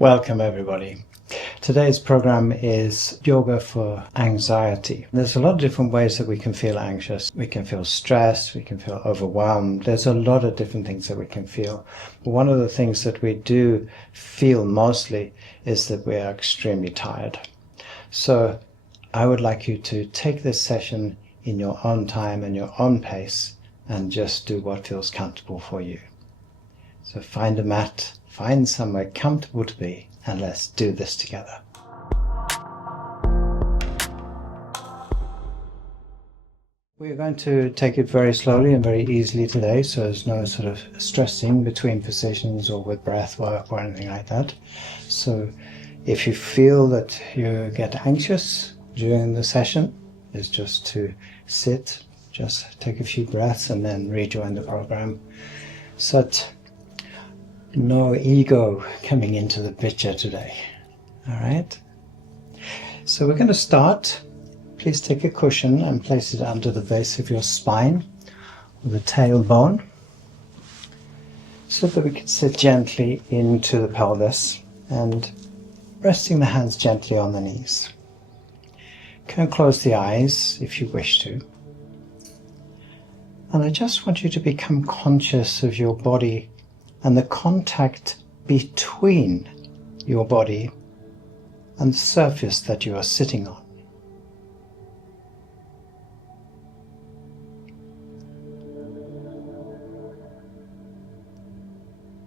Welcome everybody. Today's program is yoga for anxiety. There's a lot of different ways that we can feel anxious. We can feel stressed, we can feel overwhelmed. There's a lot of different things that we can feel. One of the things that we do feel mostly is that we are extremely tired. So I would like you to take this session in your own time and your own pace and just do what feels comfortable for you. So find a mat, find somewhere comfortable to be, and let's do this together. We're going to take it very slowly and very easily today, so there's no sort of stressing between positions or with breath work or anything like that. So if you feel that you get anxious during the session, it's just to sit, just take a few breaths and then rejoin the program. So no ego coming into the picture today. All right. So we're going to start. Please take a cushion and place it under the base of your spine, or the tailbone, so that we can sit gently into the pelvis and resting the hands gently on the knees. You can close the eyes if you wish to. And I just want you to become conscious of your body and the contact between your body and the surface that you are sitting on.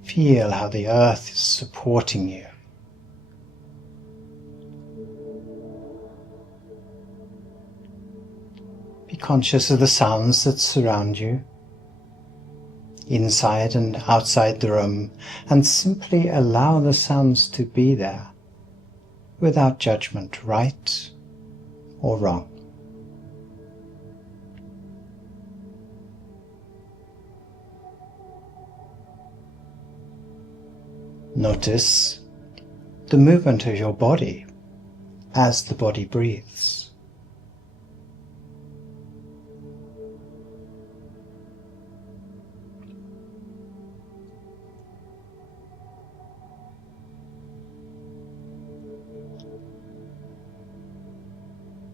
Feel how the earth is supporting you. Be conscious of the sounds that surround you, inside and outside the room, and simply allow the sounds to be there without judgment, right or wrong. Notice the movement of your body as the body breathes.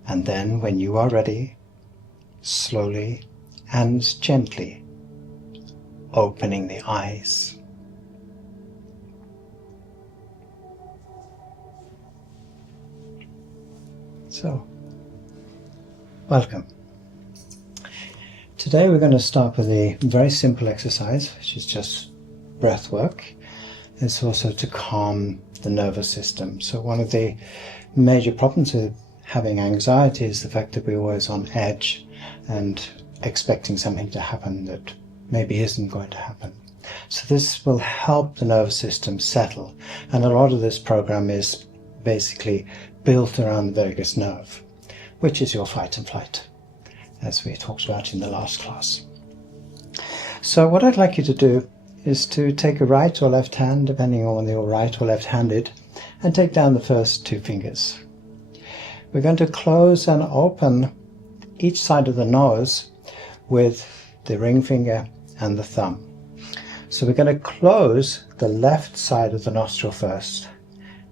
And then, when you are ready, slowly and gently opening the eyes. So, welcome. Today we're going to start with a very simple exercise, which is just breath work. It's also to calm the nervous system. So one of the major problems with having anxiety is the fact that we're always on edge and expecting something to happen that maybe isn't going to happen. So this will help the nervous system settle, and a lot of this program is basically built around the vagus nerve, which is your fight and flight, as we talked about in the last class. So what I'd like you to do is to take a right or left hand, depending on whether you're right or left-handed, and take down the first two fingers. We're going to close and open each side of the nose with the ring finger and the thumb. So we're going to close the left side of the nostril first,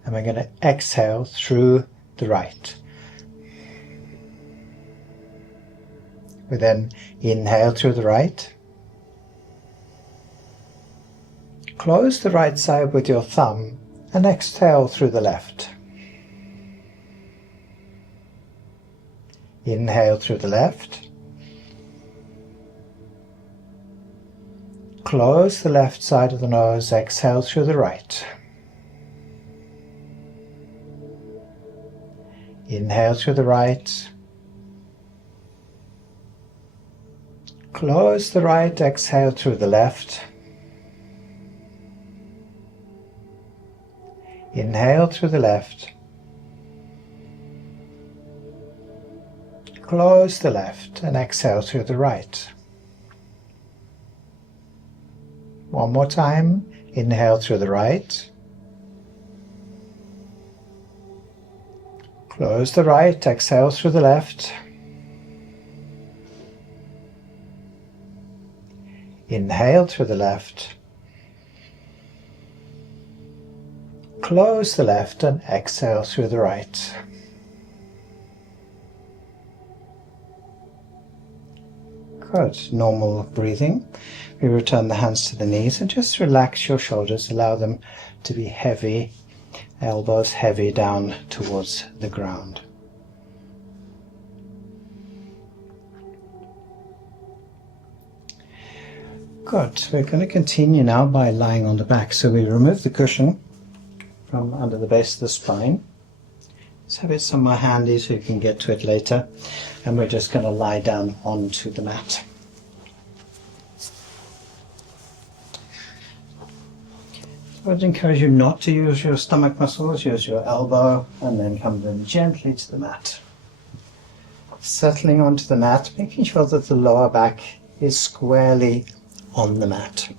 and we're going to exhale through the right. We then inhale through the right. Close the right side with your thumb and exhale through the left. Inhale through the left. Close the left side of the nose, exhale through the right. Inhale through the right. Close the right, exhale through the left. Inhale through the left. Close the left and exhale through the right. One more time. Inhale through the right. Close the right, exhale through the left. Inhale through the left. close the left and exhale through the right. Good. Normal breathing. We return the hands to the knees and just relax your shoulders. Allow them to be heavy, elbows heavy down towards the ground. Good. We're going to continue now by lying on the back. So we remove the cushion from under the base of the spine. Let's have it somewhere handy so you can get to it later. And we're just going to lie down onto the mat. I would encourage you not to use your stomach muscles, use your elbow, and then come down gently to the mat. Settling onto the mat, making sure that the lower back is squarely on the mat.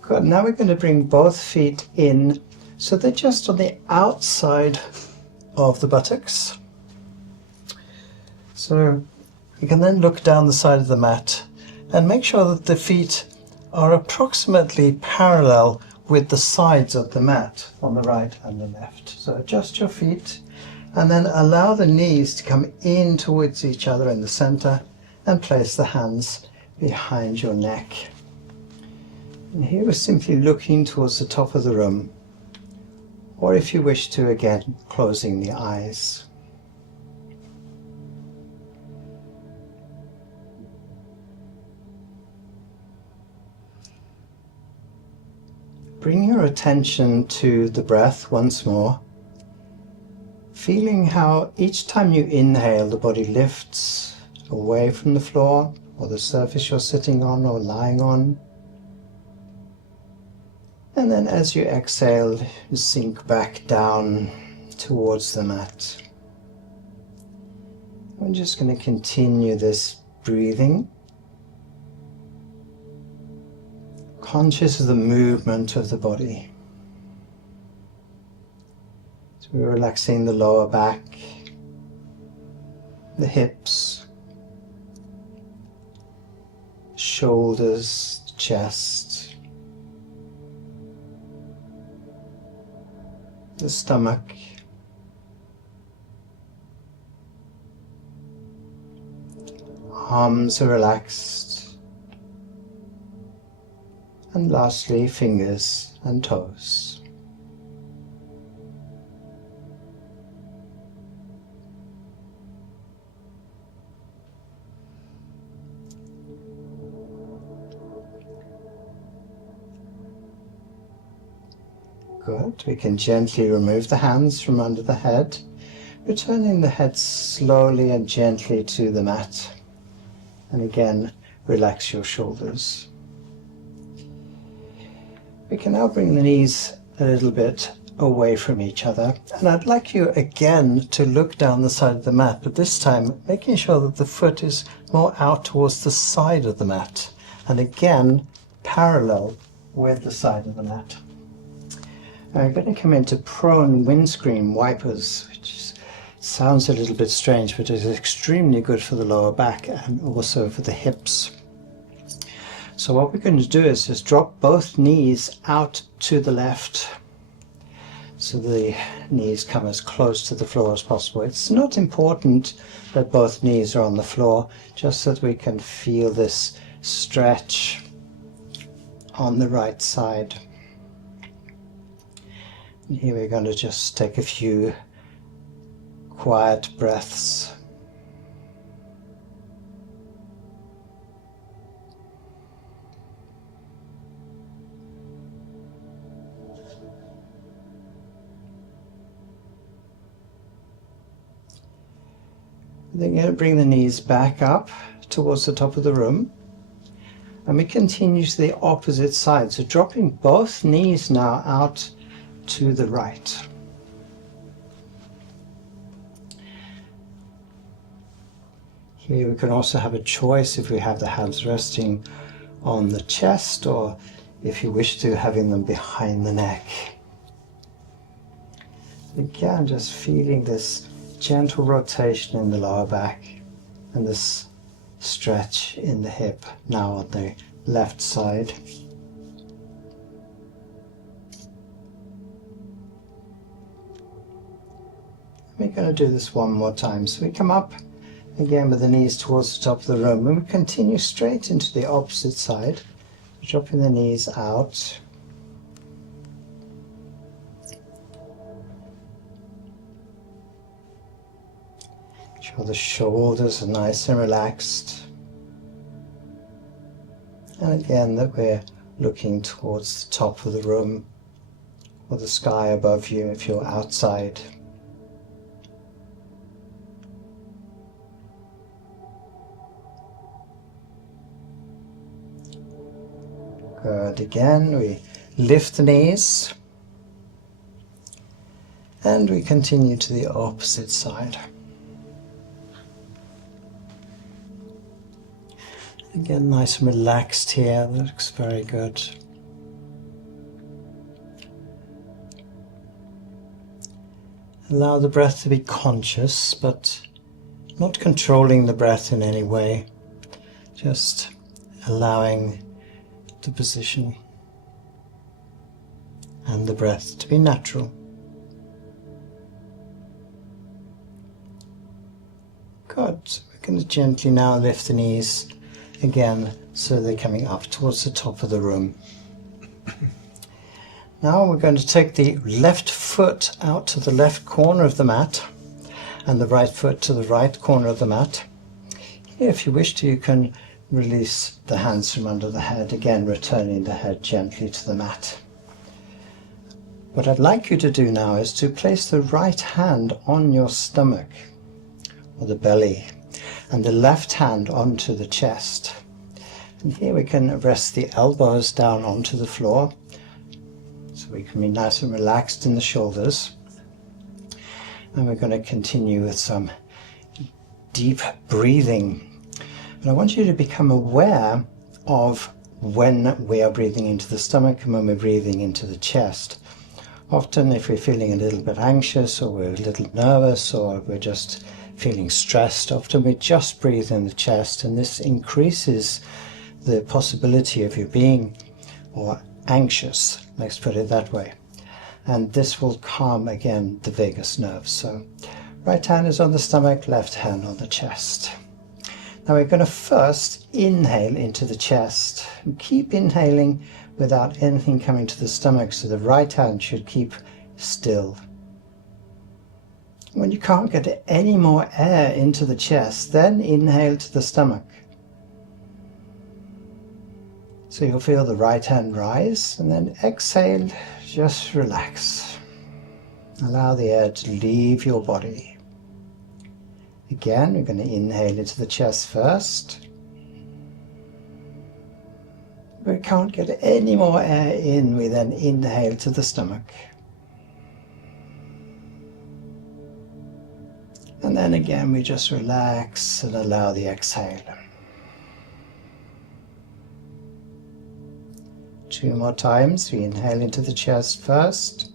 Good. Now we're going to bring both feet in so they're just on the outside of the buttocks. So you can then look down the side of the mat and make sure that the feet are approximately parallel with the sides of the mat on the right and the left. So adjust your feet and then allow the knees to come in towards each other in the center and place the hands behind your neck. And here we're simply looking towards the top of the room, or if you wish to, again, closing the eyes. Bring your attention to the breath once more, feeling how each time you inhale the body lifts away from the floor or the surface you're sitting on or lying on. And then as you exhale, you sink back down towards the mat. We're just going to continue this breathing, conscious of the movement of the body. So we're relaxing the lower back, the hips, shoulders, chest, the stomach, arms are relaxed, and lastly fingers and toes. Good. We can gently remove the hands from under the head, returning the head slowly and gently to the mat. And again, relax your shoulders. We can now bring the knees a little bit away from each other. And I'd like you again to look down the side of the mat, but this time making sure that the foot is more out towards the side of the mat. And again, parallel with the side of the mat. I'm going to come into prone windscreen wipers, which sounds a little bit strange, but is extremely good for the lower back and also for the hips. So what we're going to do is just drop both knees out to the left, so the knees come as close to the floor as possible. It's not important that both knees are on the floor, just so that we can feel this stretch on the right side. And here we're going to just take a few quiet breaths. Then you're going to bring the knees back up towards the top of the room. And we continue to the opposite side. So dropping both knees now out to the right. Here we can also have a choice if we have the hands resting on the chest, or if you wish to, having them behind the neck. Again, just feeling this gentle rotation in the lower back and this stretch in the hip now on the left side. We're going to do this one more time. So we come up again with the knees towards the top of the room, and we continue straight into the opposite side, dropping the knees out. Make sure the shoulders are nice and relaxed. And again that we're looking towards the top of the room or the sky above you if you're outside. Good. Again, we lift the knees and we continue to the opposite side. Again, nice and relaxed here. That looks very good. Allow the breath to be conscious, but not controlling the breath in any way. Just allowing the position and the breath to be natural. Good. We're going to gently now lift the knees again so they're coming up towards the top of the room. Now we're going to take the left foot out to the left corner of the mat and the right foot to the right corner of the mat. If you wish to, you can release the hands from under the head, again returning the head gently to the mat. What I'd like you to do now is to place the right hand on your stomach or the belly and the left hand onto the chest. And here we can rest the elbows down onto the floor so we can be nice and relaxed in the shoulders. And we're going to continue with some deep breathing. And I want you to become aware of when we are breathing into the stomach and when we're breathing into the chest. Often if we're feeling a little bit anxious or we're a little nervous or we're just feeling stressed, often we just breathe in the chest, and this increases the possibility of you being anxious, let's put it that way. And this will calm again the vagus nerve. So right hand is on the stomach, left hand on the chest. Now we're going to first inhale into the chest. Keep inhaling without anything coming to the stomach, so the right hand should keep still. When you can't get any more air into the chest, then inhale to the stomach. So you'll feel the right hand rise, and then exhale, just relax. Allow the air to leave your body. Again, we're going to inhale into the chest first. If we can't get any more air in, we then inhale to the stomach. And then again, we just relax and allow the exhale. 2 more times. We inhale into the chest first.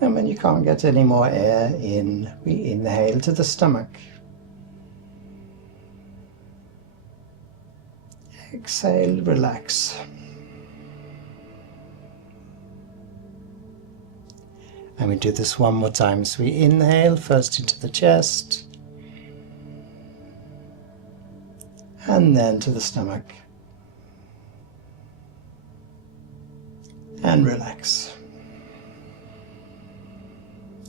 And when you can't get any more air in, we inhale to the stomach. Exhale, relax. And we do this one more time. So we inhale first into the chest. And then to the stomach. And relax.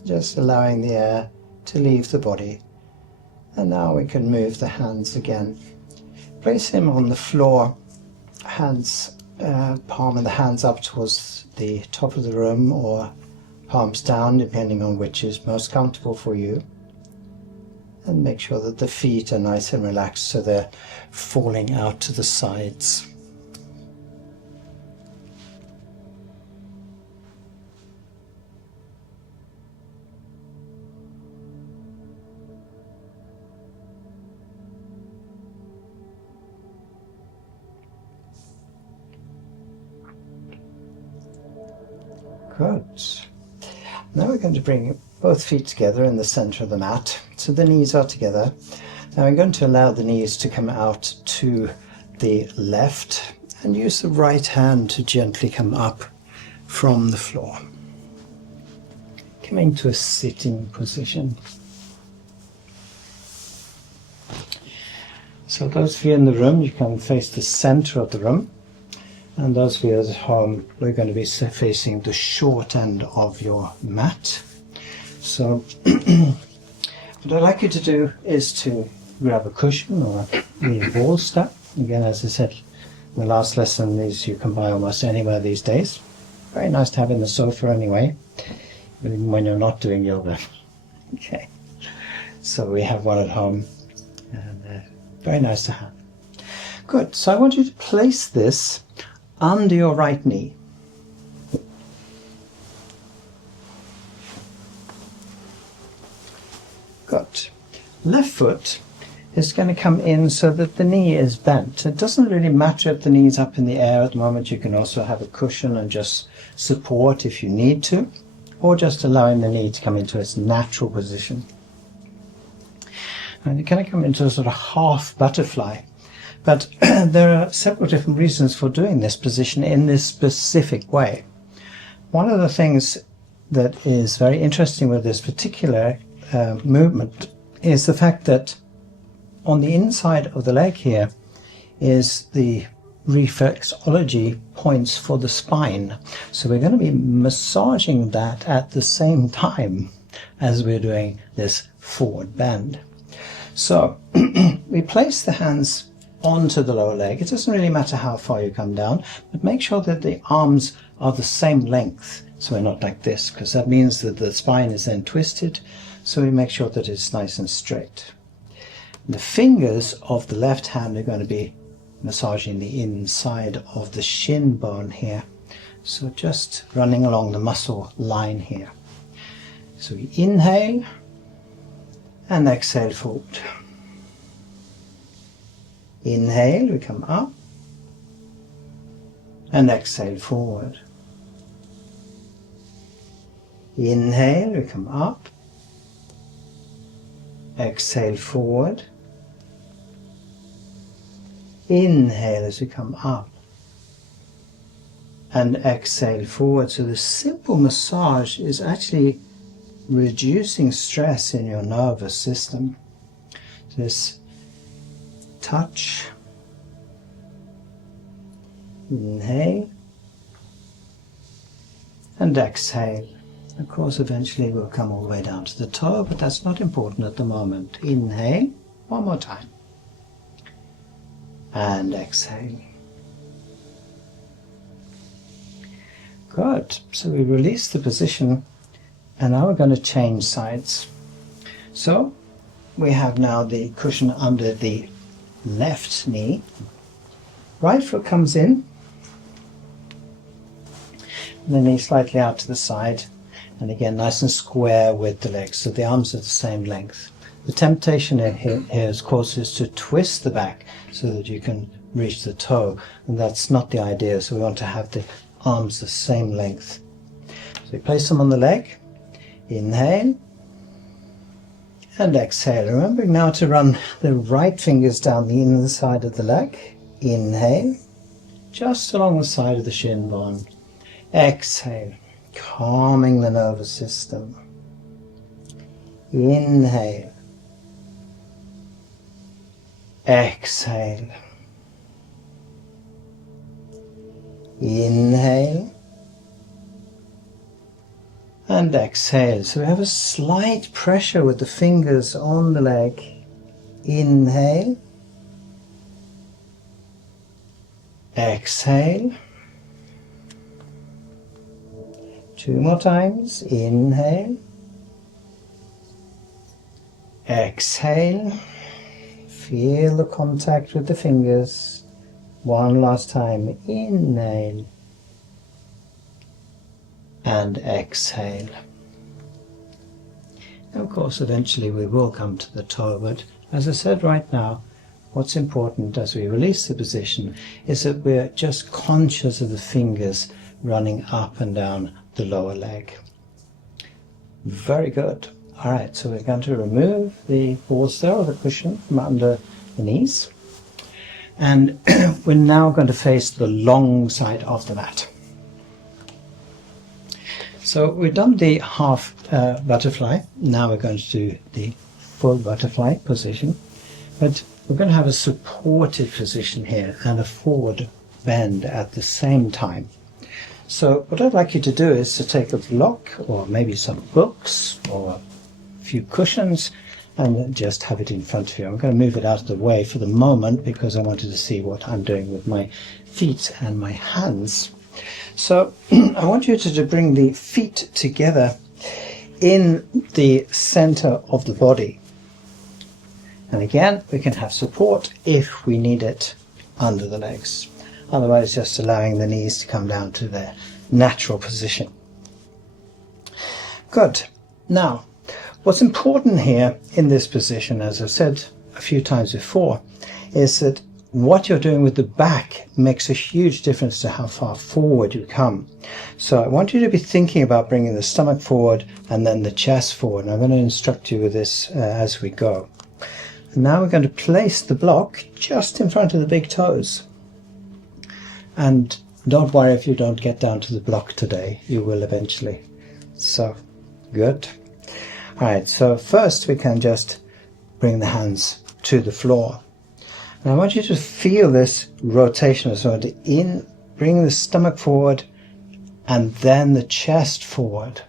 Just allowing the air to leave the body. And now we can move the hands again. Place him on the floor, hands, palm of the hands up towards the top of the room, or palms down, depending on which is most comfortable for you. And make sure that the feet are nice and relaxed so they're falling out to the sides. Good. Now we're going to bring both feet together in the center of the mat, so the knees are together. Now I'm going to allow the knees to come out to the left and use the right hand to gently come up from the floor. come into a sitting position. So those of you in the room, you can face the center of the room. And those of you at home, we're going to be facing the short end of your mat. So what I'd like you to do is to grab a cushion or a bolster. Again, as I said in the last lesson, these you can buy almost anywhere these days. Very nice to have in the sofa anyway, even when you're not doing yoga. Okay, so we have one at home, and very nice to have. Good, so I want you to place this under your right knee. Good. Left foot is going to come in so that the knee is bent. It doesn't really matter if the knee is up in the air at the moment. You can also have a cushion and just support if you need to, or just allowing the knee to come into its natural position. And you're going to come into a sort of half butterfly. But there are several different reasons for doing this position in this specific way. One of the things that is very interesting with this particular movement is the fact that on the inside of the leg here is the reflexology points for the spine. So we're going to be massaging that at the same time as we're doing this forward bend. So we place the hands onto the lower leg. It doesn't really matter how far you come down, but make sure that the arms are the same length. So we're not like this, because that means that the spine is then twisted. So we make sure that it's nice and straight. The fingers of the left hand are going to be massaging the inside of the shin bone here. So just running along the muscle line here. So we inhale and exhale forward. Inhale, we come up and exhale forward. Inhale, we come up, exhale forward. Inhale as we come up and exhale forward. So the simple massage is actually reducing stress in your nervous system. This touch, inhale and exhale. Of course, eventually we'll come all the way down to the toe, but that's not important at the moment. Inhale, one more time. And exhale. Good. So we release the position, and now we're going to change sides. So we have now the cushion under the left knee. Right foot comes in, and the knee slightly out to the side, and again nice and square with the legs, so the arms are the same length. The temptation here, of course, is to twist the back so that you can reach the toe, and that's not the idea. So we want to have the arms the same length. So we place them on the leg, inhale and exhale. Remembering now to run the right fingers down the inside of the leg. Inhale, just along the side of the shin bone. Exhale, calming the nervous system. Inhale. Exhale. Inhale. And exhale. So we have a slight pressure with the fingers on the leg. Inhale. Exhale. Two more times. Inhale. Exhale. Feel the contact with the fingers. One last time. Inhale. And exhale. And of course, eventually we will come to the toe, but as I said right now, what's important as we release the position is that we're just conscious of the fingers running up and down the lower leg. Very good. All right, so we're going to remove the bolster or the cushion from under the knees, and we're now going to face the long side of the mat. So we've done the half butterfly. Now we're going to do the full butterfly position. But we're going to have a supported position here and a forward bend at the same time. So what I'd like you to do is to take a block or maybe some books or a few cushions and just have it in front of you. I'm going to move it out of the way for the moment because I wanted to see what I'm doing with my feet and my hands. So I want you to bring the feet together in the center of the body. And again, we can have support if we need it under the legs. Otherwise, just allowing the knees to come down to their natural position. Good. Now, what's important here in this position, as I've said a few times before, is that what you're doing with the back makes a huge difference to how far forward you come. So I want you to be thinking about bringing the stomach forward and then the chest forward. And I'm going to instruct you with this as we go. And now we're going to place the block just in front of the big toes. And don't worry if you don't get down to the block today. You will eventually. So, good. All right, so first we can just bring the hands to the floor. And I want you to feel this rotation as well. Bring the stomach forward and then the chest forward.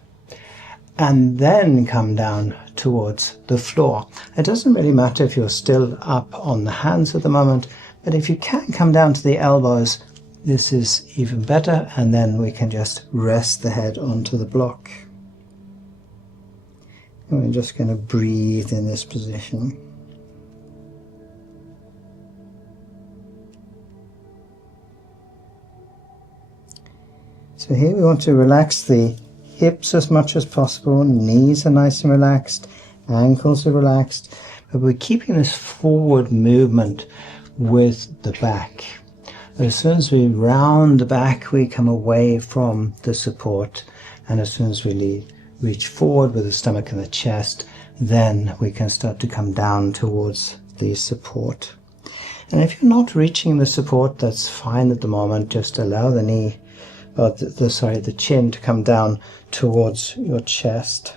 And then come down towards the floor. It doesn't really matter if you're still up on the hands at the moment, but if you can come down to the elbows, this is even better, and then we can just rest the head onto the block. And we're just going to breathe in this position. So here we want to relax the hips as much as possible, knees are nice and relaxed, ankles are relaxed, but we're keeping this forward movement with the back. But as soon as we round the back, we come away from the support, and as soon as we reach forward with the stomach and the chest, then we can start to come down towards the support. And if you're not reaching the support, that's fine at the moment. Just allow the knee, or the chin to come down towards your chest.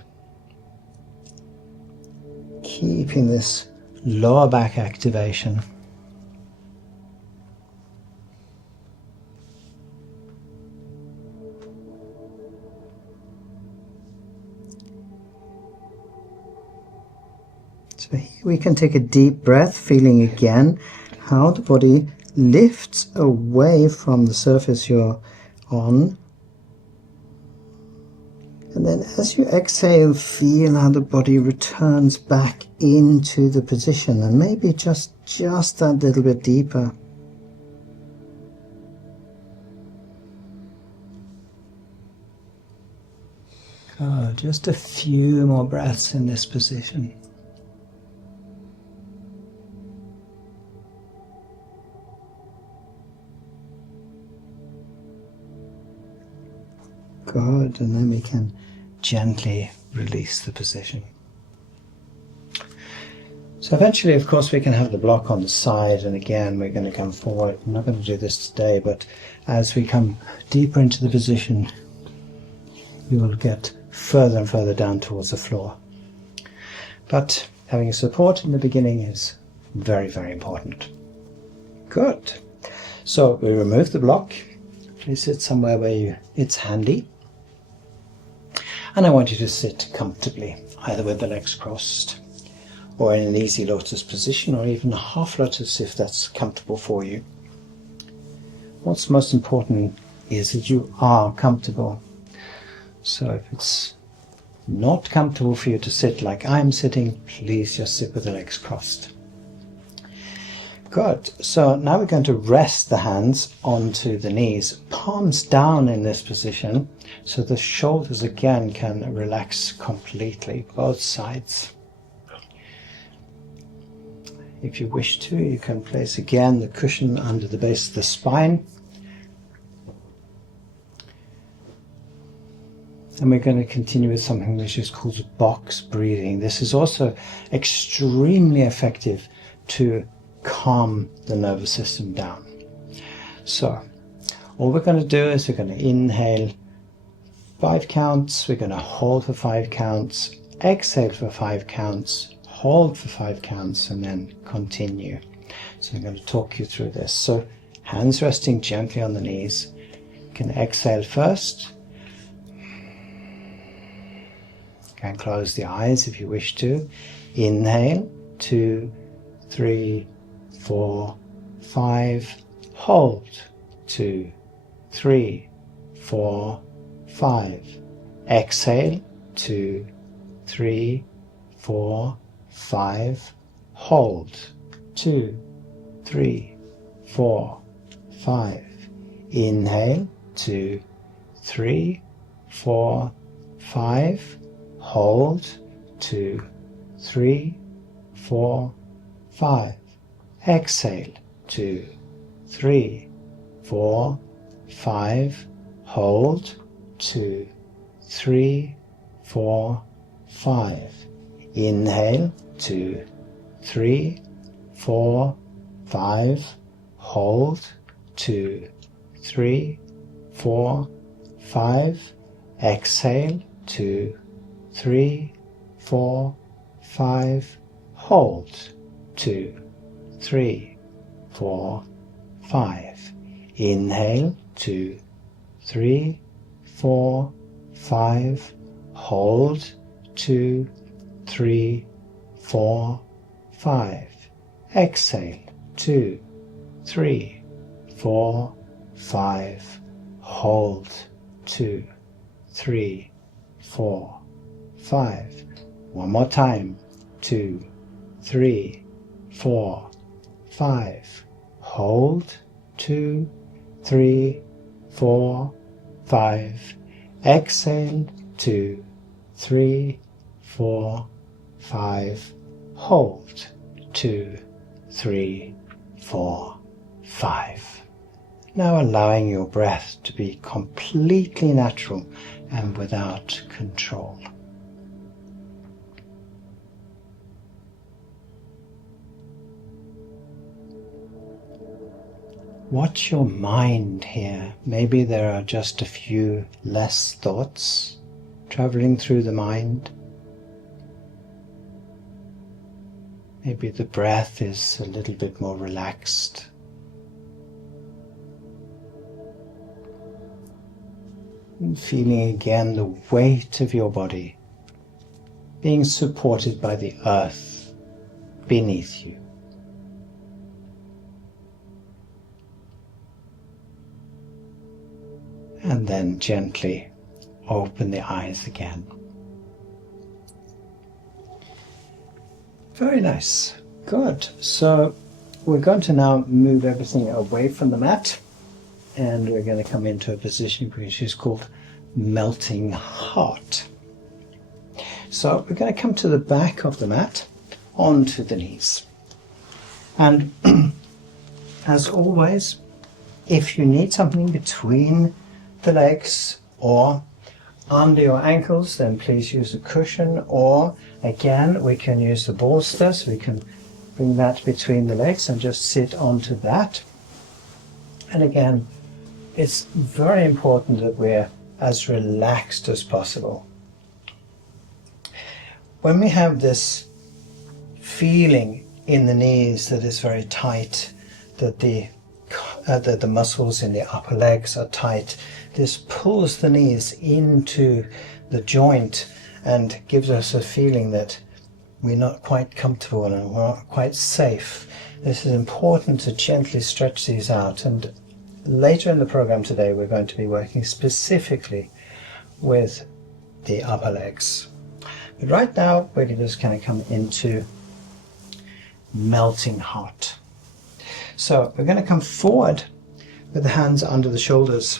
Keeping this lower back activation. So here we can take a deep breath, feeling again how the body lifts away from the surface you're on. And then as you exhale, feel how the body returns back into the position, and maybe just that little bit deeper. Good. Just a few more breaths in this position. Good, and then we can gently release the position. So eventually, of course, we can have the block on the side, and again we're going to come forward. I'm not going to do this today, but as we come deeper into the position, you will get further and further down towards the floor. But having a support in the beginning is very, very important. Good. So we remove the block, place it somewhere where it's handy. And I want you to sit comfortably, either with the legs crossed, or in an easy lotus position, or even a half lotus if that's comfortable for you. What's most important is that you are comfortable. So if it's not comfortable for you to sit like I'm sitting, please just sit with the legs crossed. Good. So now we're going to rest the hands onto the knees, palms down in this position, so the shoulders again can relax completely, both sides. If you wish to, you can place again the cushion under the base of the spine. And we're going to continue with something which is called box breathing. This is also extremely effective to calm the nervous system down. So all we're going to do is we're going to inhale 5 counts. We're going to hold for 5 counts, exhale for 5 counts, hold for 5 counts, and then continue. So I'm going to talk you through this. So hands resting gently on the knees. You can exhale first. You can close the eyes if you wish to. Inhale, 2, 3, 4, 5. Hold, 2, 3, 4, 5. Exhale, 2, 3, 4, 5. Hold, 2, 3, 4, 5. Inhale, 2, 3, 4, 5. Hold, 2, 3, 4, 5. Exhale, 2, 3, 4, 5. Hold, 2, 3, 4, 5. Inhale, 2, 3, 4, 5. Hold, 2, 3, 4, 5. Exhale, 2, 3, 4, 5. Hold, 2, 3, 4, 5. Inhale, 2, 3, 4, 5. Hold, 2, 3, 4, 5. Exhale, 2, 3, 4, 5. Hold, 2, 3, 4, 5. One more time. 2, 3, 4, 5. Hold, 2, 3, 4, 5. Exhale, 2, 3, 4, 5. Hold, 2, 3, 4, 5. Now allowing your breath to be completely natural and without control. Watch your mind here. Maybe there are just a few less thoughts traveling through the mind. Maybe the breath is a little bit more relaxed. And feeling again the weight of your body being supported by the earth beneath you. And then gently open the eyes again. Very nice. Good. So we're going to now move everything away from the mat, and we're going to come into a position which is called melting heart. So we're going to come to the back of the mat, onto the knees. And as always, if you need something between the legs or under your ankles, then please use a cushion, or again we can use the bolster, so we can bring that between the legs and just sit onto that. And again, it's very important that we're as relaxed as possible. When we have this feeling in the knees that is very tight, that the muscles in the upper legs are tight, this pulls the knees into the joint and gives us a feeling that we're not quite comfortable and we're not quite safe. This is important to gently stretch these out, and later in the program today we're going to be working specifically with the upper legs. But right now we're just going to come into melting heart. So we're going to come forward with the hands under the shoulders.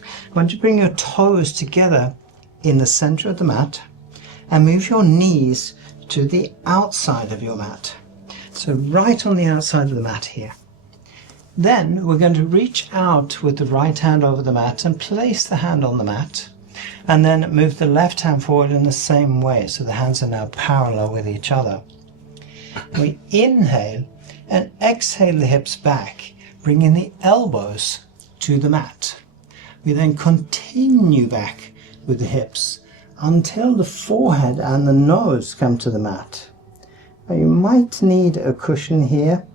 I want you to bring your toes together in the center of the mat and move your knees to the outside of your mat. So right on the outside of the mat here. Then we're going to reach out with the right hand over the mat and place the hand on the mat, and then move the left hand forward in the same way, so the hands are now parallel with each other. We inhale and exhale the hips back, bringing the elbows to the mat. We then continue back with the hips until the forehead and the nose come to the mat. Now you might need a cushion here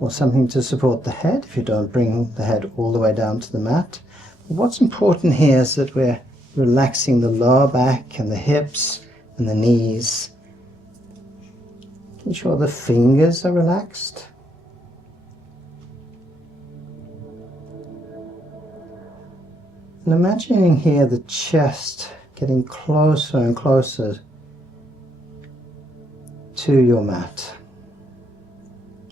or something to support the head if you don't bring the head all the way down to the mat. But what's important here is that we're relaxing the lower back and the hips and the knees. Making sure the fingers are relaxed. And imagining here the chest getting closer and closer to your mat.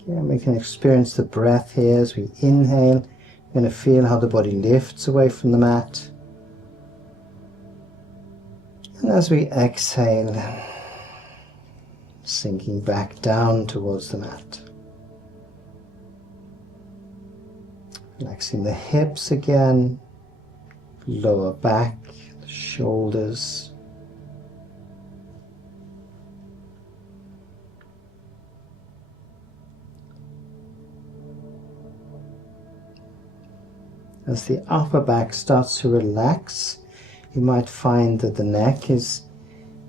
Okay, and we can experience the breath here as we inhale. You're going to feel how the body lifts away from the mat. And as we exhale, sinking back down towards the mat. Relaxing the hips again, lower back, the shoulders. As the upper back starts to relax, you might find that the neck is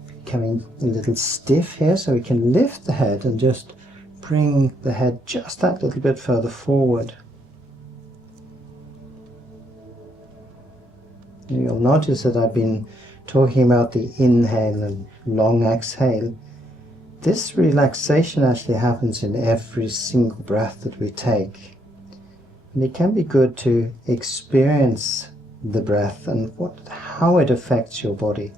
becoming a little stiff here, so we can lift the head and just bring the head just that little bit further forward. You'll notice that I've been talking about the inhale and long exhale. This relaxation actually happens in every single breath that we take. And it can be good to experience the breath and how it affects your body.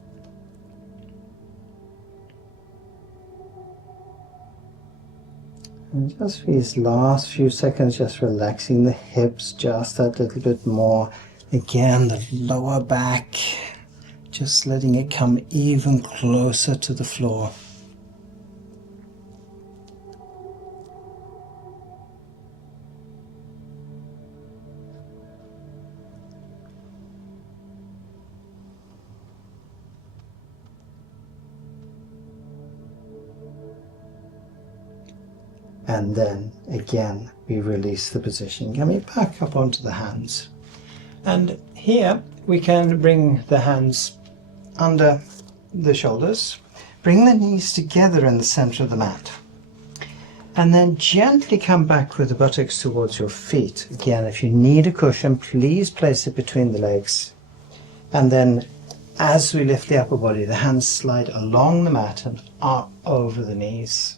And just for these last few seconds, just relaxing the hips just that little bit more. Again, the lower back, just letting it come even closer to the floor. And then again we release the position, coming back up onto the hands. And here we can bring the hands under the shoulders, bring the knees together in the center of the mat, and then gently come back with the buttocks towards your feet. Again, if you need a cushion, please place it between the legs. And then as we lift the upper body, the hands slide along the mat and up over the knees.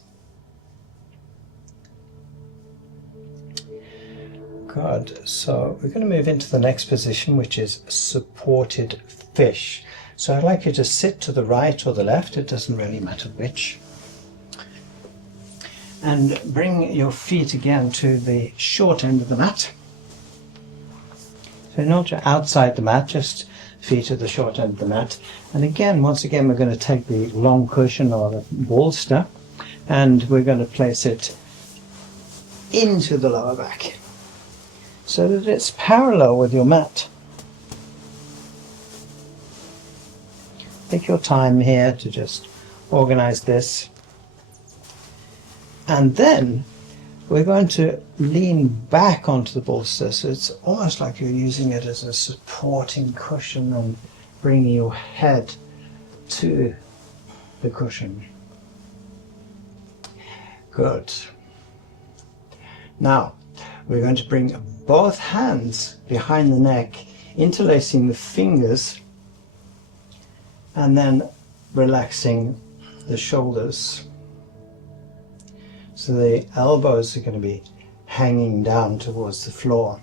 Good. So we're going to move into the next position, which is supported fish. So I'd like you to sit to the right or the left, it doesn't really matter which. And bring your feet again to the short end of the mat. So not outside the mat, just feet at the short end of the mat. And again, once again, we're going to take the long cushion or the bolster and we're going to place it into the lower back, so that it's parallel with your mat. Take your time here to just organize this. And then we're going to lean back onto the bolster, so it's almost like you're using it as a supporting cushion and bringing your head to the cushion. Good. Now, we're going to bring both hands behind the neck, interlacing the fingers, and then relaxing the shoulders. So the elbows are going to be hanging down towards the floor.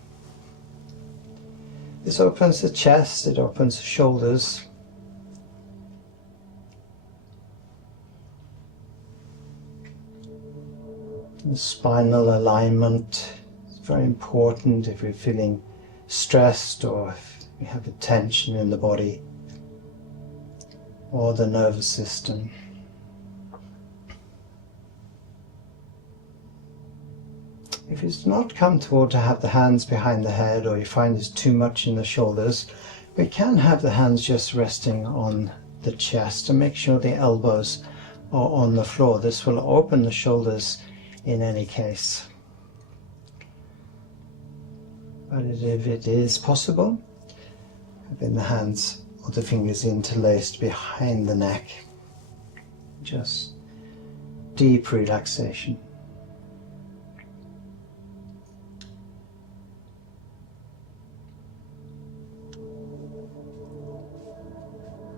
This opens the chest, it opens the shoulders. The spinal alignment is very important if we're feeling stressed or if we have a tension in the body or the nervous system. If it's not comfortable to have the hands behind the head, or you find it's too much in the shoulders, we can have the hands just resting on the chest and make sure the elbows are on the floor. This will open the shoulders in any case. But if it is possible, Having the hands or the fingers interlaced behind the neck. Just deep relaxation.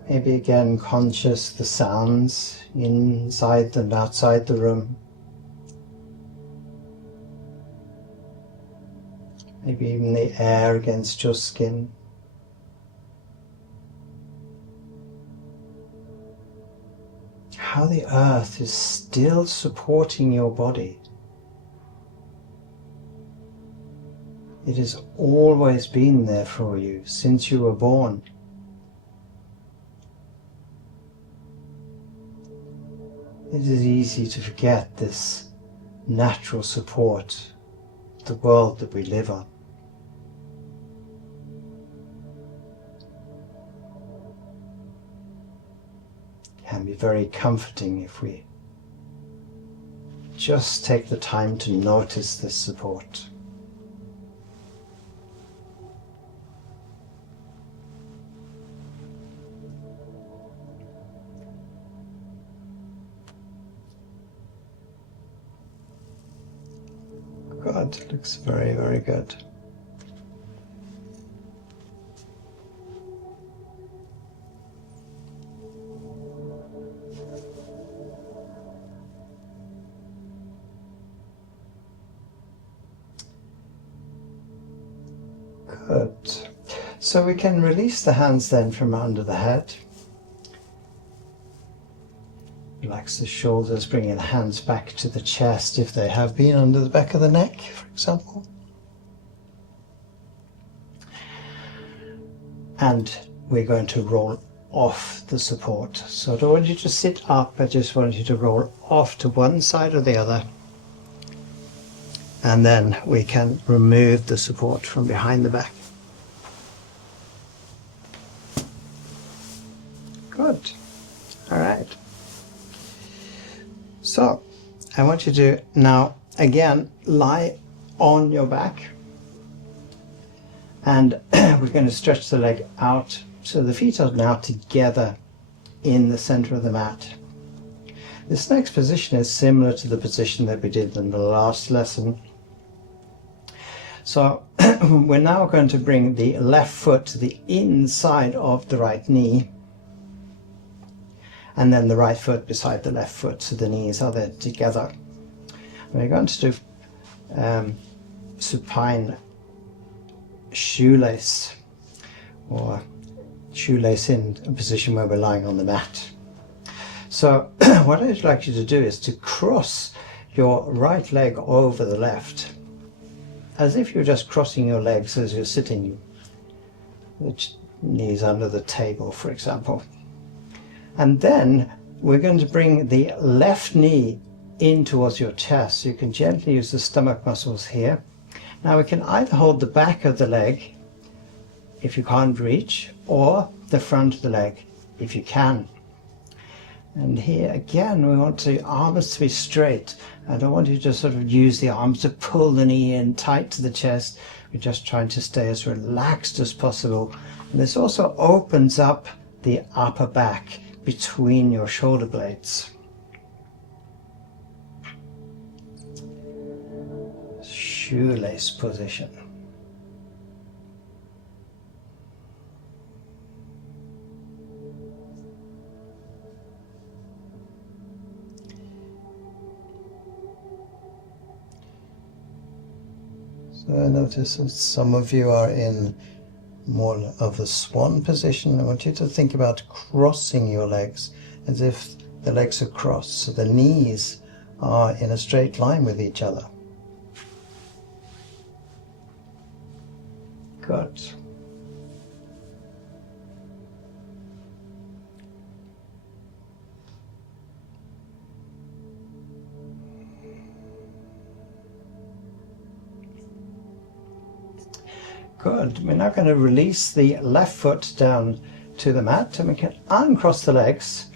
Maybe again conscious the sounds inside and outside the room. Maybe even the air against your skin. How the earth is still supporting your body. It has always been there for you since you were born. It is easy to forget this natural support, the world that we live on. It can be very comforting if we just take the time to notice this support. Good, looks very, very good. Good. So we can release the hands then from under the head. Relax the shoulders, bringing the hands back to the chest if they have been under the back of the neck, for example. And we're going to roll off the support. So I don't want you to sit up, I just want you to roll off to one side or the other. And then we can remove the support from behind the back. Good. All right. So I want you to now again lie on your back, and we're going to stretch the leg out so the feet are now together in the center of the mat. This next position is similar to the position that we did in the last lesson. So we're now going to bring the left foot to the inside of the right knee, and then the right foot beside the left foot, so the knees are there together. We're going to do supine shoelace, or shoelace in a position where we're lying on the mat. So what I'd like you to do is to cross your right leg over the left, as if you're just crossing your legs as you're sitting, the knees under the table, for example. And then we're going to bring the left knee in towards your chest. So you can gently use the stomach muscles here. Now we can either hold the back of the leg if you can't reach, or the front of the leg if you can. And here again we want the arms to be straight. I don't want you to sort of use the arms to pull the knee in tight to the chest. We're just trying to stay as relaxed as possible. And this also opens up the upper back between your shoulder blades. Shoelace position. So I notice that some of you are in more of a swan position. I want you to think about crossing your legs as if the legs are crossed, so the knees are in a straight line with each other. Good. Good. We're now going to release the left foot down to the mat, and we can uncross the legs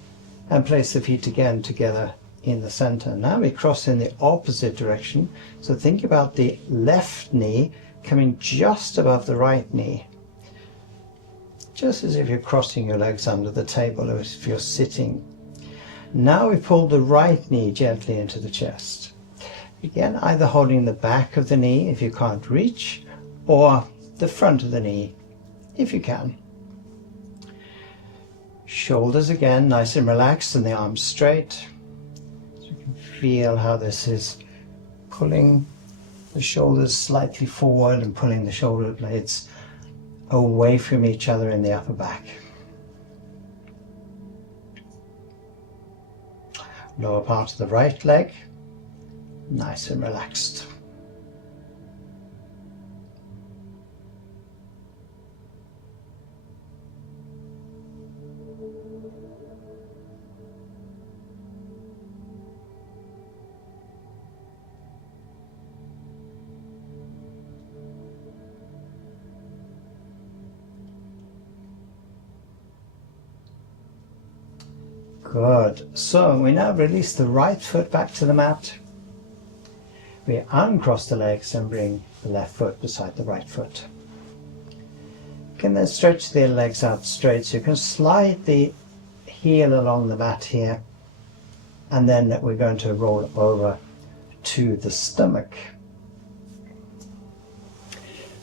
and place the feet again together in the center. Now we cross in the opposite direction. So think about the left knee coming just above the right knee. just as if you're crossing your legs under the table or if you're sitting. Now we pull the right knee gently into the chest. Again, either holding the back of the knee if you can't reach, or the front of the knee if you can. Shoulders again nice and relaxed and the arms straight. So you can feel how this is pulling the shoulders slightly forward and pulling the shoulder blades away from each other in the upper back. Lower part of the right leg, nice and relaxed. Good. So we now release the right foot back to the mat. We uncross the legs and bring the left foot beside the right foot. You can then stretch the legs out straight, so you can slide the heel along the mat here, and then we're going to roll over to the stomach.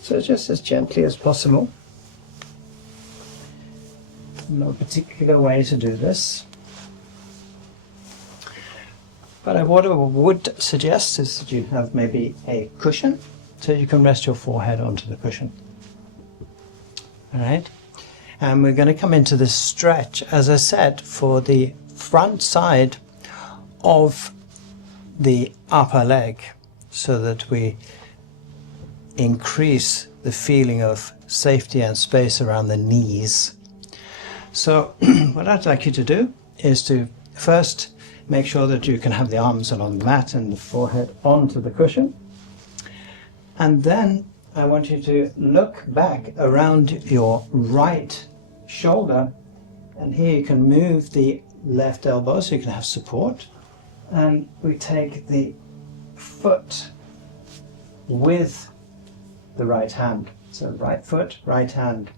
So just as gently as possible. No particular way to do this. But what I would suggest is that you have maybe a cushion, so you can rest your forehead onto the cushion. All right, and we're going to come into this stretch, as I said, for the front side of the upper leg, so that we increase the feeling of safety and space around the knees. So what I'd like you to do is to first make sure that you can have the arms along the mat and the forehead onto the cushion. And then I want you to look back around your right shoulder, and here you can move the left elbow so you can have support. And we take the foot with the right hand. So right foot, right hand.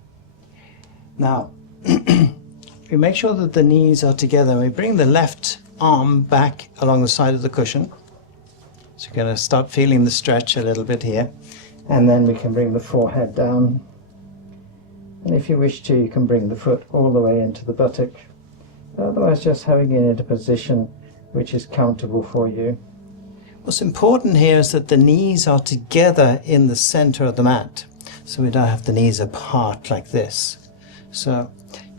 Now, we make sure that the knees are together. We bring the left arm back along the side of the cushion. So you're going to start feeling the stretch a little bit here. And then we can bring the forehead down. And if you wish to, you can bring the foot all the way into the buttock. Otherwise, just having it in a position which is comfortable for you. What's important here is that the knees are together in the center of the mat. So we don't have the knees apart like this. So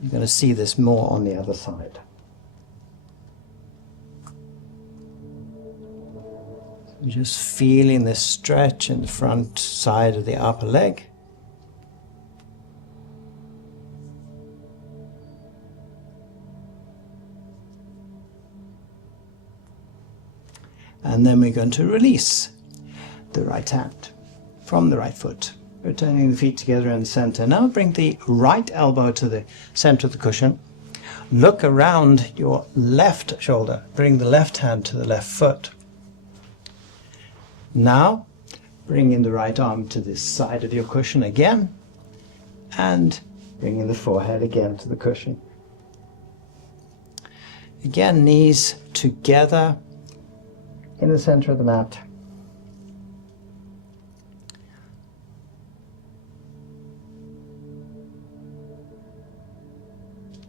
you're going to see this more on the other side. We're just feeling this stretch in the front side of the upper leg. And then we're going to release the right hand from the right foot, returning the feet together in the center. Now bring the right elbow to the center of the cushion. Look around your left shoulder. Bring the left hand to the left foot. Now, bring in the right arm to this side of your cushion again, and bring in the forehead again to the cushion. Again, knees together in the center of the mat.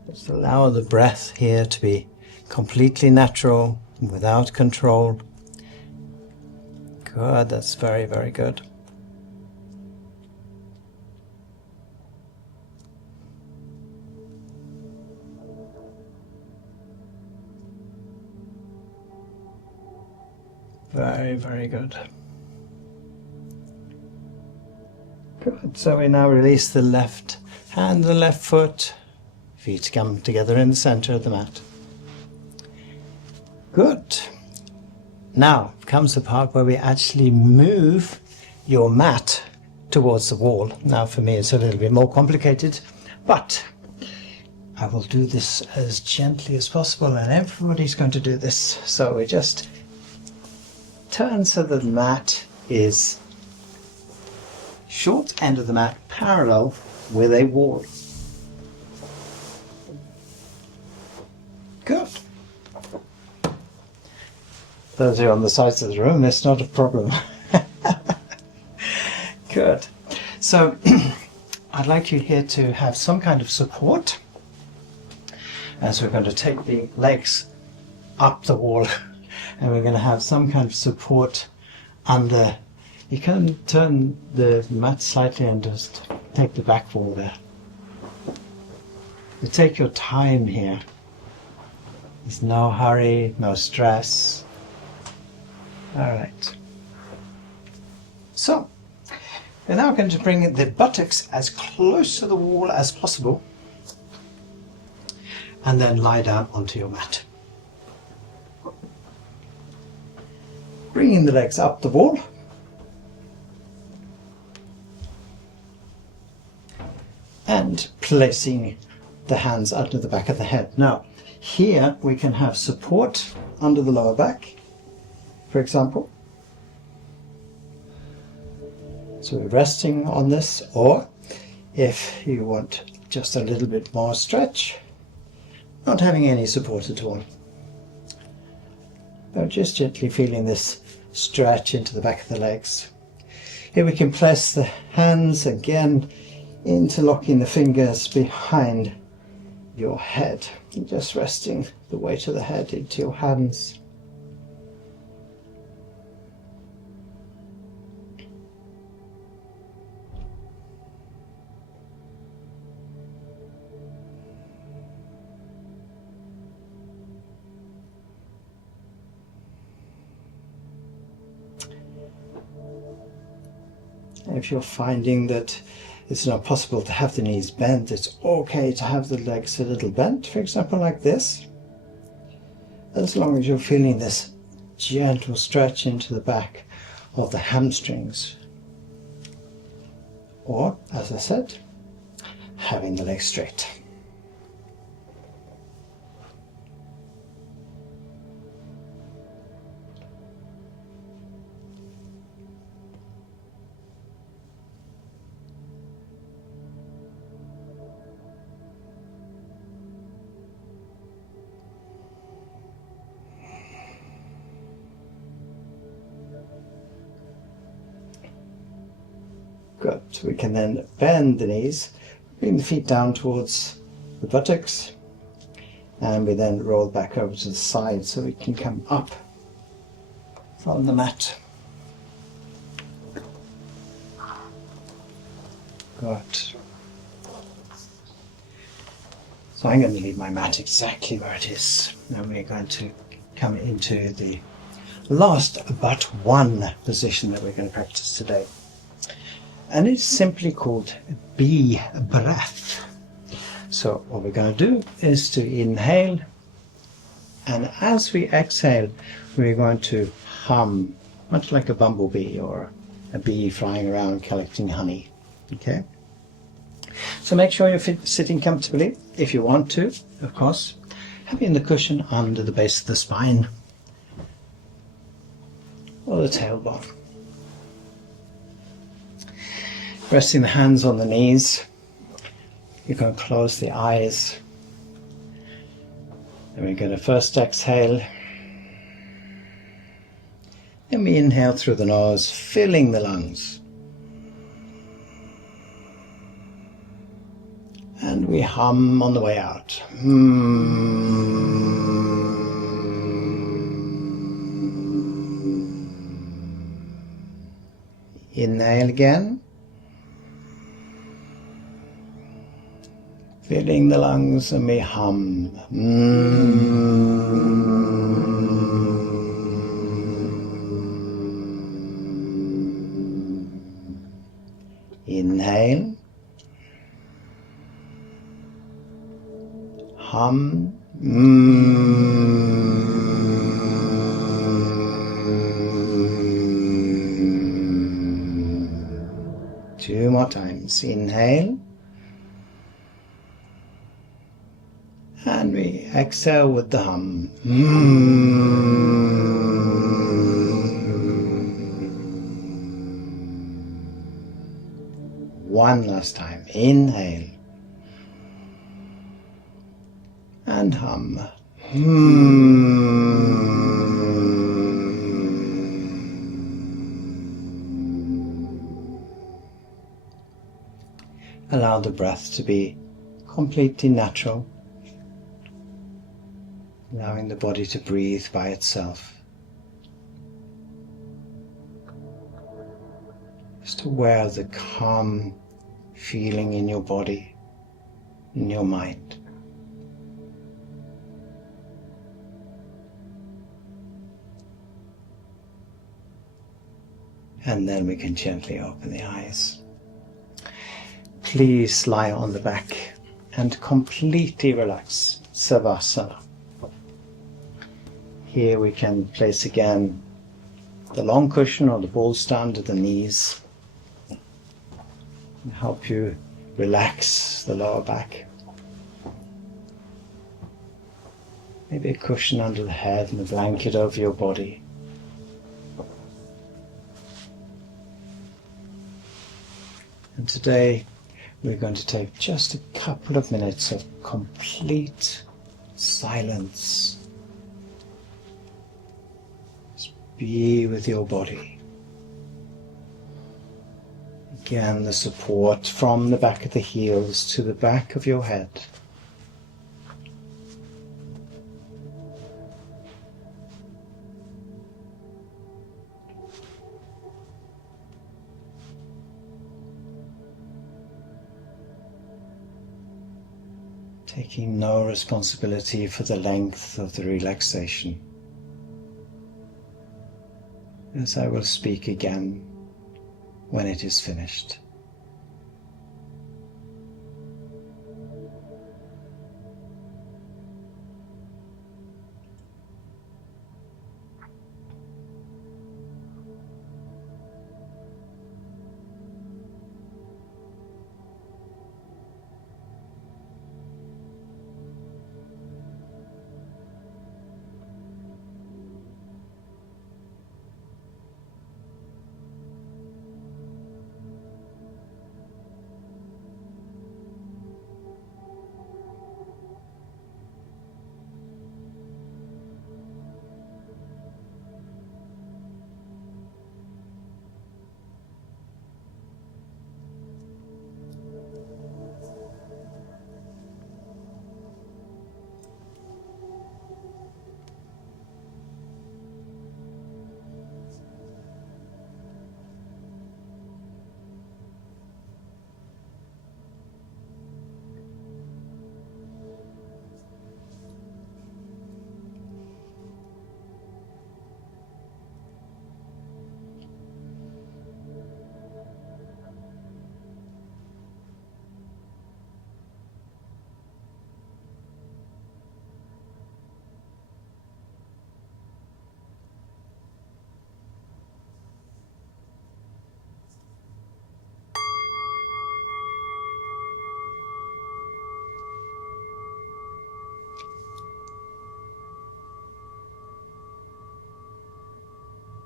Just allow the breath here to be completely natural, without control. Good, that's very, very good. Very, very good. Good, so we now release the left hand, the left foot. Feet come together in the center of the mat. Good. Now comes the part where we actually move your mat towards the wall. Now for me it's a little bit more complicated, but I will do this as gently as possible, and everybody's going to do this. So we just turn so that the mat is short end of the mat parallel with a wall. Good. Those who are on the sides of the room, it's not a problem. Good. So I'd like you here to have some kind of support. And so we're going to take the legs up the wall and we're going to have some kind of support under. You can turn the mat slightly and just take the back wall there. You take your time here. There's no hurry, no stress. All right. So, we're now going to bring the buttocks as close to the wall as possible and then lie down onto your mat. Bringing the legs up the wall. And placing the hands under the back of the head. Now, here we can have support under the lower back, for example. So we're resting on this, or if you want just a little bit more stretch, not having any support at all. But just gently feeling this stretch into the back of the legs. Here we can place the hands again, interlocking the fingers behind your head. And just resting the weight of the head into your hands. If you're finding that it's not possible to have the knees bent, it's okay to have the legs a little bent, for example like this. As long as you're feeling this gentle stretch into the back of the hamstrings. Or, as I said, having the legs straight. Good. So we can then bend the knees, bring the feet down towards the buttocks, and we then roll back over to the side so we can come up from the mat. Good. So I'm going to leave my mat exactly where it is. Now we're going to come into the last but one position that we're going to practice today. And it's simply called bee breath. So what we're going to do is to inhale, and as we exhale, we're going to hum, much like a bumblebee or a bee flying around collecting honey. Okay? So make sure you're sitting comfortably, if you want to, of course. Having the cushion under the base of the spine or the tailbone. Resting the hands on the knees. You can close the eyes. And we're going to first exhale. And we inhale through the nose, filling the lungs. And we hum on the way out. Inhale again. Filling the lungs, and we hum. Inhale. Hum. 2 more times. Inhale. And we exhale with the hum. One last time. Inhale. And hum. Allow the breath to be completely natural, allowing the body to breathe by itself. Just aware of the calm feeling in your body, in your mind. And then we can gently open the eyes. Please lie on the back and completely relax. Savasana. Here we can place again the long cushion or the ball stand at the knees. And help you relax the lower back. Maybe a cushion under the head and a blanket over your body. And today we're going to take just a couple of minutes of complete silence. Just be with your body. Again, the support from the back of the heels to the back of your head. Taking no responsibility for the length of the relaxation. As I will speak again when it is finished.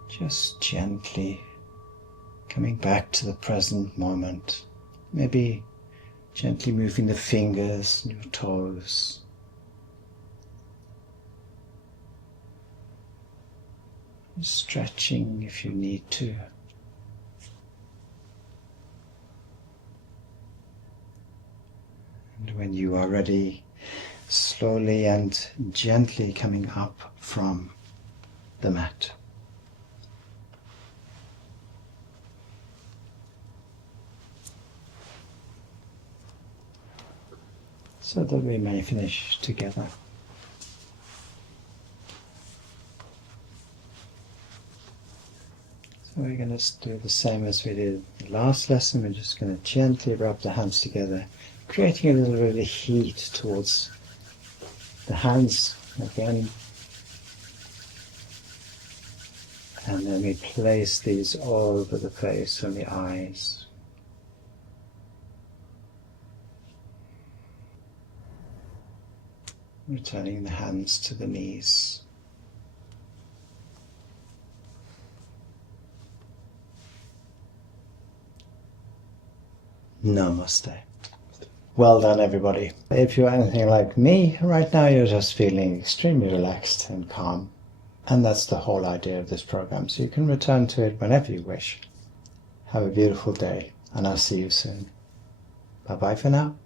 Just gently coming back to the present moment. Maybe gently moving the fingers and your toes. Stretching if you need to. And when you are ready, slowly and gently coming up from the mat. So that we may finish together. So we're going to do the same as we did the last lesson. We're just going to gently rub the hands together, creating a little bit of heat towards the hands again. And then we place these all over the face and the eyes. Returning the hands to the knees. Namaste. Well done, everybody. If you're anything like me, right now you're just feeling extremely relaxed and calm. And that's the whole idea of this program, so you can return to it whenever you wish. Have a beautiful day, and I'll see you soon. Bye-bye for now.